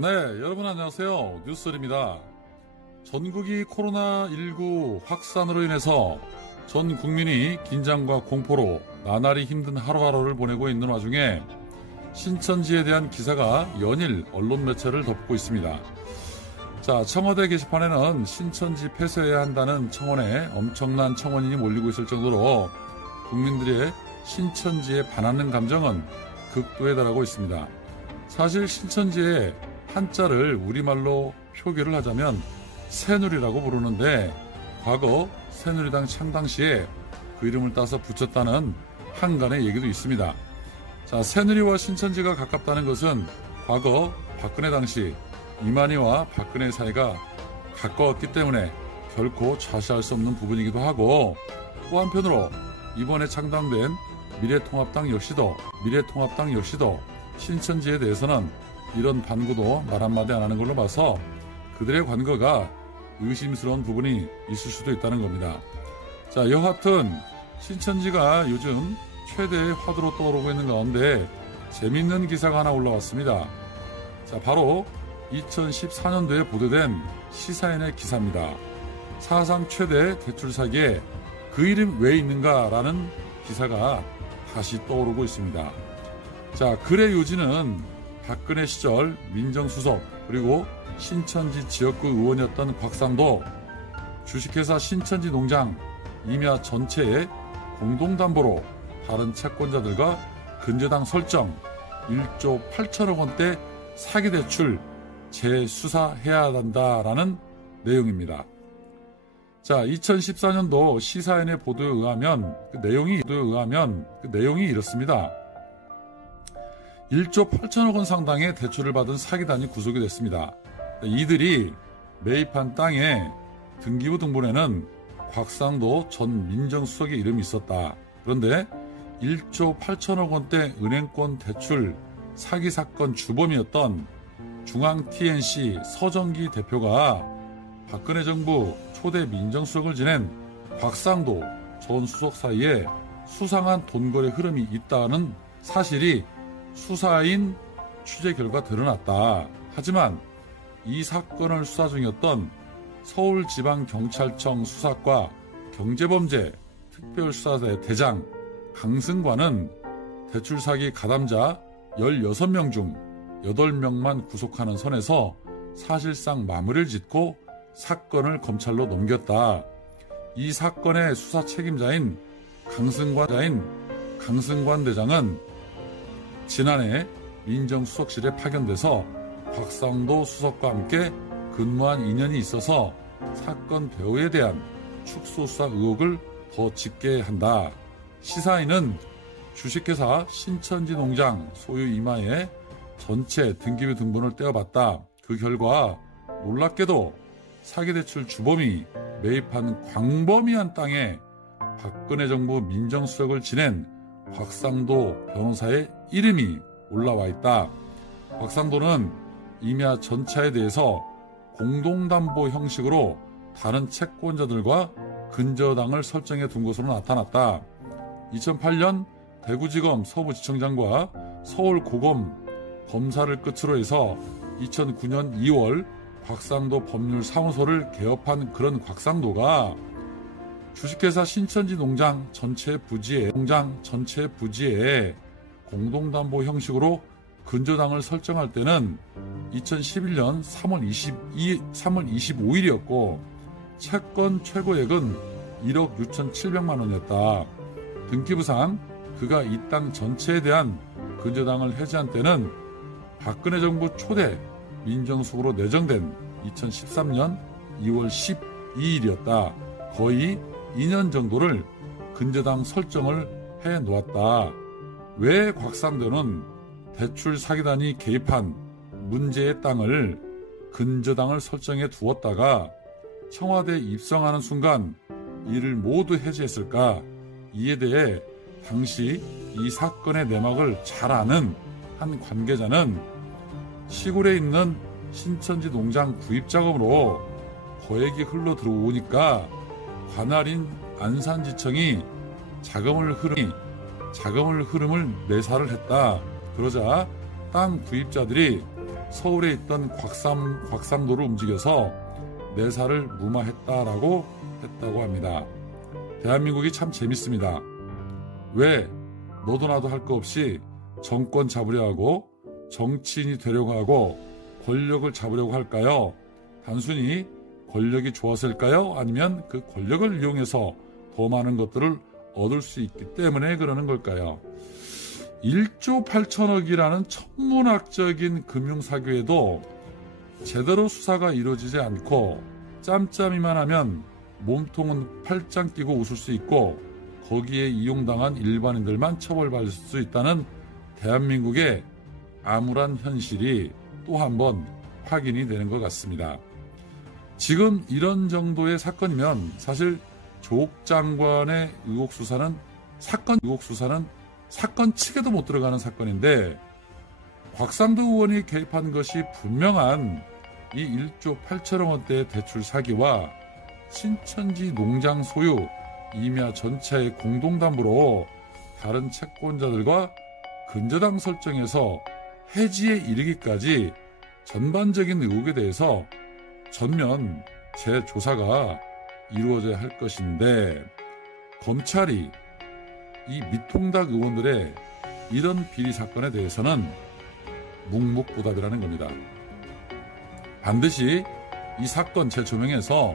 네, 여러분 안녕하세요. 뉴스입니다. 전국이 코로나19 확산으로 인해서 전 국민이 긴장과 공포로 나날이 힘든 하루하루를 보내고 있는 와중에 신천지에 대한 기사가 연일 언론 매체를 덮고 있습니다. 자, 청와대 게시판에는 신천지 폐쇄해야 한다는 청원에 엄청난 청원인이 몰리고 있을 정도로 국민들의 신천지에 반하는 감정은 극도에 달하고 있습니다. 사실 신천지의 한자를 우리말로 표기를 하자면 새누리라고 부르는데 과거 새누리당 창당 시에 그 이름을 따서 붙였다는 한간의 얘기도 있습니다. 자, 새누리와 신천지가 가깝다는 것은 과거 박근혜 당시 이만희와 박근혜 사이가 가까웠기 때문에 결코 좌시할 수 없는 부분이기도 하고, 또 한편으로 이번에 창당된 미래통합당 역시도 신천지에 대해서는 이런 반구도 말 한마디 안 하는 걸로 봐서 그들의 관계가 의심스러운 부분이 있을 수도 있다는 겁니다. 자, 여하튼 신천지가 요즘 최대의 화두로 떠오르고 있는 가운데 재밌는 기사가 하나 올라왔습니다. 자, 바로 2014년도에 보도된 시사인의 기사입니다. 사상 최대 대출 사기에 그 이름 왜 있는가라는 기사가 다시 떠오르고 있습니다. 자, 글의 요지는 박근혜 시절 민정수석 그리고 신천지 지역구 의원이었던 곽상도 주식회사 신천지 농장 임야 전체에 공동담보로 다른 채권자들과 근저당 설정 1조 8천억 원대 사기대출 재수사해야 한다라는 내용입니다. 자, 2014년도 시사인의 보도에 의하면 그 내용이 이렇습니다. 1조 8천억 원 상당의 대출을 받은 사기단이 구속이 됐습니다. 이들이 매입한 땅에 등기부 등본에는 곽상도 전 민정수석의 이름이 있었다. 그런데 1조 8천억 원대 은행권 대출 사기 사건 주범이었던 중앙TNC 서정기 대표가 박근혜 정부 초대 민정수석을 지낸 곽상도 전 수석 사이에 수상한 돈거래 흐름이 있다는 사실이 수사인 취재 결과 드러났다. 하지만 이 사건을 수사 중이었던 서울지방경찰청 수사과 경제범죄 특별수사대장 강승관은 대출 사기 가담자 16명 중 8명만 구속하는 선에서 사실상 마무리를 짓고 사건을 검찰로 넘겼다. 이 사건의 수사 책임자인 강승관 대장은 지난해 민정수석실에 파견돼서 곽상도 수석과 함께 근무한 인연이 있어서 사건 배후에 대한 축소수사 의혹을 더 짙게 한다. 시사인은 주식회사 신천지 농장 소유 임야의 전체 등기부 등본을 떼어봤다. 그 결과 놀랍게도 사기대출 주범이 매입한 광범위한 땅에 박근혜 정부 민정수석을 지낸 곽상도 변호사의 이름이 올라와 있다. 곽상도는 임야 전체에 대해서 공동담보 형식으로 다른 채권자들과 근저당을 설정해 둔 것으로 나타났다. 2008년 대구지검 서부지청장과 서울고검 검사를 끝으로 해서 2009년 2월 곽상도 법률사무소를 개업한 그런 곽상도가 주식회사 신천지 농장 전체 부지에 공동담보 형식으로 근저당을 설정할 때는 2011년 3월 25일이었고 채권 최고액은 1억 6,700만 원이었다. 등기부상 그가 이 땅 전체에 대한 근저당을 해지한 때는 박근혜 정부 초대 민정수석으로 내정된 2013년 2월 12일이었다. 거의 2년 정도를 근저당 설정을 해놓았다. 왜 곽상도는 대출 사기단이 개입한 문제의 땅을 근저당을 설정해 두었다가 청와대에 입성하는 순간 이를 모두 해지했을까? 이에 대해 당시 이 사건의 내막을 잘 아는 한 관계자는 시골에 있는 신천지 농장 구입 작업으로 거액이 흘러 들어오니까 관할인 안산지청이 자금을 흐름을 매사를 했다. 그러자 땅 구입자들이 서울에 있던 곽삼도를 움직여서 내사를 무마했다고 합니다. 대한민국이 참 재밌습니다. 왜 너도 나도 할 거 없이 정권 잡으려 하고 정치인이 되려고 하고 권력을 잡으려고 할까요? 단순히 권력이 좋았을까요? 아니면 그 권력을 이용해서 더 많은 것들을 얻을 수 있기 때문에 그러는 걸까요? 1조 8천억이라는 천문학적인 금융사교에도 제대로 수사가 이루어지지 않고 짬짬이만 하면 몸통은 팔짱 끼고 웃을 수 있고 거기에 이용당한 일반인들만 처벌받을 수 있다는 대한민국의 암울한 현실이 또 한 번 확인이 되는 것 같습니다. 지금 이런 정도의 사건이면 사실 조국 장관의 의혹 수사는 사건 측에도 못 들어가는 사건인데 곽상도 의원이 개입한 것이 분명한 이 1조 8천억 원대의 대출 사기와 신천지 농장 소유 임야 전체의 공동담보로 다른 채권자들과 근저당 설정해서 해지에 이르기까지 전반적인 의혹에 대해서 전면 재조사가 이루어져야 할 것인데 검찰이 이 밑통닭 의원들의 이런 비리 사건에 대해서는 묵묵부답이라는 겁니다. 반드시 이 사건 재조명해서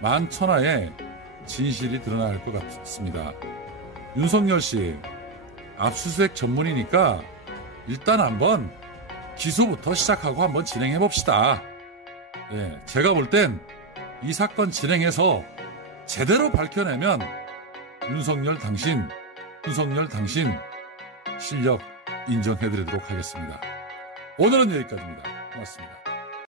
만천하의 진실이 드러날 것 같습니다. 윤석열 씨, 압수수색 전문이니까 일단 한번 기소부터 시작하고 한번 진행해 봅시다. 예, 제가 볼 땐 이 사건 진행해서 제대로 밝혀내면 윤석열 당신 실력 인정해드리도록 하겠습니다. 오늘은 여기까지입니다. 고맙습니다.